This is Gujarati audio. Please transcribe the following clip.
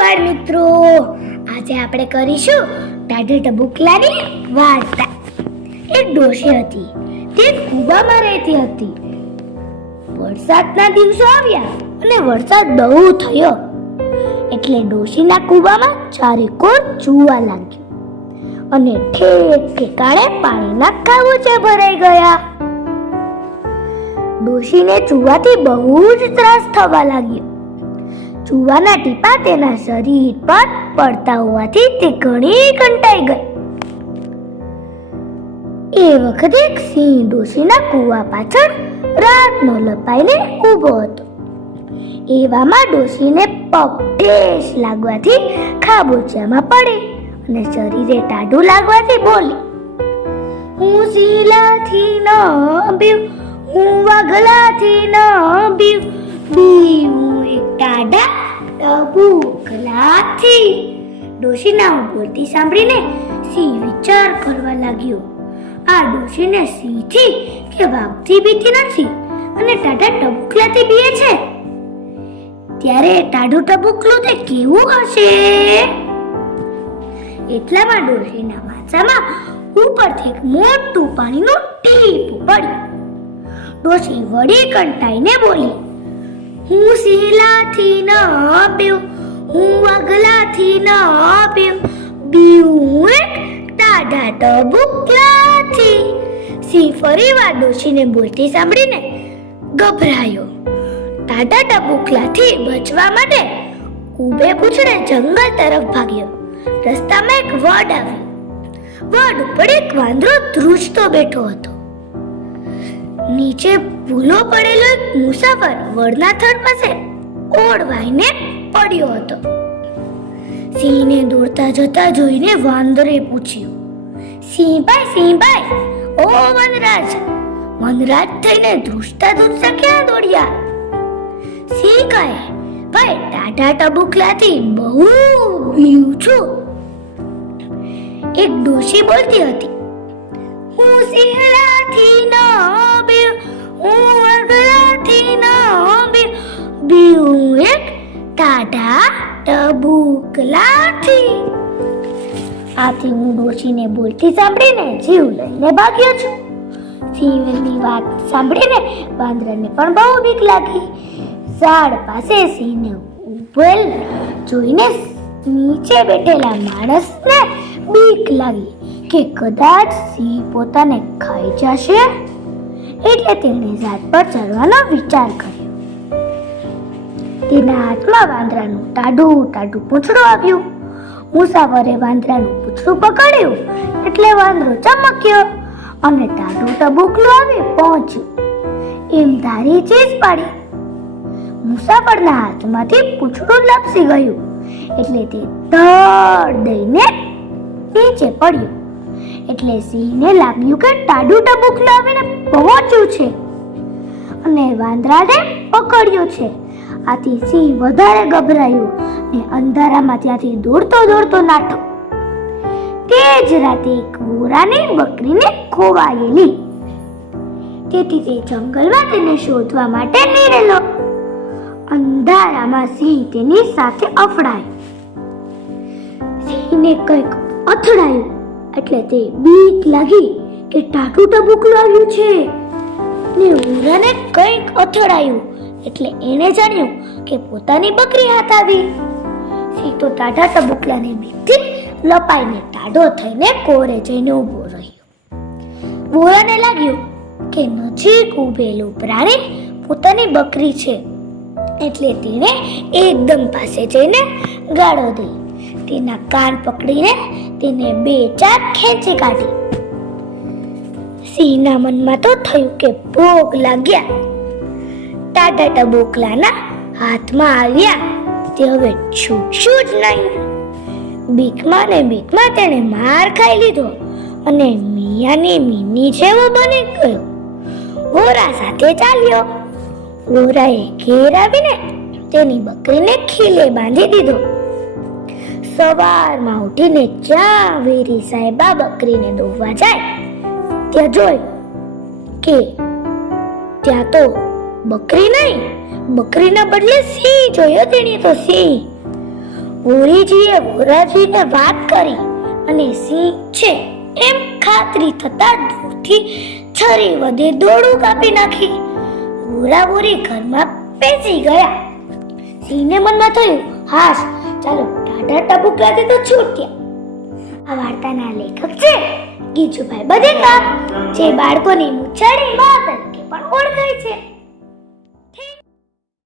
બાળ મિત્રો, આજે આપણે કરીશું ટાઢી ટબુકલાની વાર્તા. એક ડોશી હતી, તે કૂવામાં રહેતી હતી. વરસાદના દિવસો આવ્યા અને વરસાદ બહુ થયો એટલે ડોશીના કૂવામાં ચારેકોર ચૂવા લાગ્યું અને ઠેક ઠેકાણે પાણીના ખાબોચે ભરાઈ ગયા. ડોશીને ચૂવાથી બહુ જ ત્રાસ થવા લાગ્યો. ચૂવાના ટીપા તેના શરીર પર પડતા હોવાથી તે ઘણી કંટાઈ ગઈ. એ વખતે એક સિંહ ડોશીના કૂવા પાછળ રાતનો લપાઈને ઊભો હતો. એવામાં ડોશીને પગ ઠેસ લાગવાથી ખાબોચિયામાં પડી અને શરીરે ટાઢું લાગવાથી બોલી, હું શીલાથી ન બીવ, હું વાઘલાથી ન બીવ, બીવું એક ટાઢા ટબુકલાથી. ડોશીના બોલતી સાંભળીને સિંહ વિચાર કરવા લાગ્યો. આ ડોશીને સિંહથી કે વાઘથી બીતી નથી અને ટાઢા ટબુકલાથી બીએ છે. ત્યારે ટાઢું ટબુકલું તે કેવું હશે? એટલામાં ડોશીના માથામાં ઉપરથી એક મોટું પાણીનું ટીપું પડ્યું. ડોશી વળી કંટાઈને બોલી, હું શીલાથી ન પીઉં, હું વાઘલાથી ન પીઉં, બીવું એક ટાઢા ટબુકલાથી. સિંહ ફરીવાર ડોશીને બોલતી સાંભળીને ગભરાયો. ટાઢા ટબુકલાથી બચવા માટે ઊભે પૂછડે જંગલ તરફ ભાગ્યો. રસ્તામાં એક વડ આવ્યો. વડ ઉપર એક વાંદરો ધ્રુજતો બેઠો હતો. નીચે ભૂલો પડેલો એક મુસાફર વડના થડ પાસે ઓળવાઈને પડ્યો હતો. સિંહને દોડતા જતા જોઈને વાંદરે પૂછ્યું, સિંહભાઈ, ઓ વનરાજ, વનરાજ થઈને ધ્રુજતા ધ્રુજતા ક્યાં દોડ્યા? સિંહ કહે, ભાઈ ટાઢા ટબુકલાથી બહુ બીઉં છું. એક ડોશી બોલતી હતી, હું શીલાથી ન બીઉં, હું વાઘલાથી ન બીઉં, બીઉં એક ટાઢા ટબુકલાથી. આથી હું ડોશીને બોલતી સાંભળીને જીવ લઈને ભાગ્યો છું. સિંહની વાત સાંભળીને વાંદરાને પણ બહુ બીક લાગી. ઝાડ પાસે સિંહને ઊભેલ જોઈને નીચે બેઠેલા માણસને બીક લાગી કે કદાચ સિંહ પોતાને ખાઈ જશે, એટલે તેને ઝાડ પર ચડવાનો વિચાર કર્યો. તેના હાથમાં વાંદરાનું ટાઢું પૂંછડું આવ્યું. મુસાફરે વાંદરાનું પૂંછડું પકડ્યું એટલે વાંદરો ચમક્યો અને ટાઢું ટબુકલું આવી પહોંચ્યું. એમ ધારી ચીજ પાડી. મુસાફરના હાથમાંથી પૂંછડું લપસી ગયું એટલે તે ધડ દઈને નીચે પડ્યું. એટલે સિંહને લાગ્યું કે ટાઢું ટબુકલું આવીને પહોંચ્યું છે અને વાંદરાને પકડ્યો છે. આથી સિંહ વધારે ગભરાયો ને અંધારામાં ત્યાંથી દોડતો નાઠો. તે જ રાતે એક વોરાની બકરીને ખોવાયેલી. તેથી તે જંગલમાં તેને શોધવા માટે નીકળેલો. અંધારામાં સિંહ તેની સાથે અફડાયો. સિંહને કંઈક અથડાયું એટલે તે બીક લાગી કે ટાઢું ટબુકલું આવ્યું છે ને વોરાને કંઈક અથડાયું એટલે એને જાણ્યું કે પોતાની બકરી હાથ આવી. સિંહ તો ટાઢા ટબુકલાની બીકથી લપાઈને ટાઢો થઈને કોરે જઈને ઊભો રહ્યો. વોરાને લાગ્યું કે નજીક ઊભેલું પ્રાણી પોતાની બકરી છે એટલે તેણે એકદમ પાસે જઈને ગાળો દઈ તેના કાન પકડીને તેને 2-4 ખેંચી કાઢી. સિંહના મનમાં તો થયું કે ભોગ લાગ્યા. ટાઢા ટબુકલાના હાથમાં આવ્યા તે હવે છૂટશું જ નહીં. બીકમાં તેણે માર ખાઈ લીધો અને મિયાની મીની જેવો બની ગયો. વોરા સાથે ચાલ્યો. વોરાએ ઘેર આવીને તેની બકરીને ખીલે બાંધી દીધો. સવારમાં ઉઠીને જ્યાં વેરી સાહેબા બકરીને દોવા જાય ત્યાં જોઈ કે ત્યાં તો બકરી નહીં, બકરીના બદલે સિંહ જોયો તેણે તો સિંહ. ભોરીજીએ ભોરાજીને વાત કરી અને સિંહ છે એમ ખાતરી થતા દૂરથી છરી વધે દોડું કાપી નાખી. ભોરા ભોરી ઘરમાં બેસી ગયા. સિંહને મનમાં થયું, હાશ, ચાલો ટાઢા ટબુકલાથી તો છૂટ્યા. આ વાર્તાના લેખક છે ગીજુભાઈ બધેકા, જે બાળકોની મૂછાળી માં તરીકે પણ ઓળખાય છે.